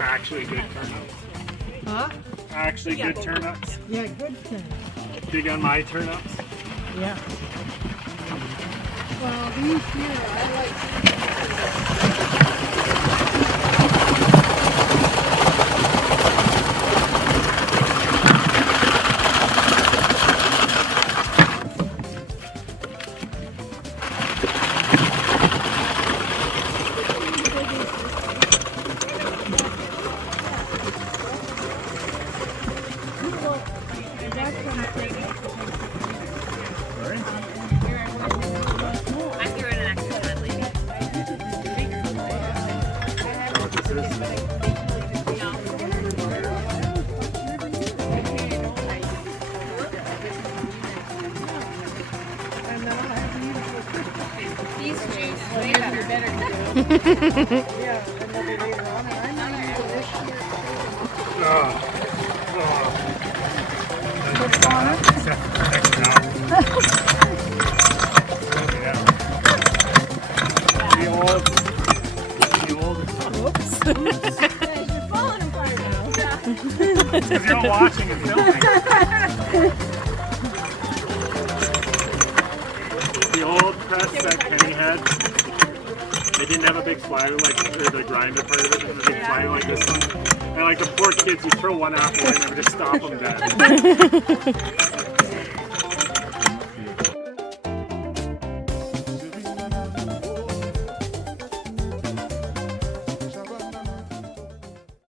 Actually good turnips. Huh? Actually good turnips. Yeah, good turnips. Big on my turnips. Yeah. Well, these here, I like. These juice way better. Yeah, and then later on, and I'm not even this year. What's on it? The old. Whoops. You're falling apart now. Because you're not watching and filming. The old press that Kenny had, they didn't have a big flyer like, or the grinder part of it, didn't have a big flyer like this one. And like the poor kids, you throw one apple in and just stop them dead.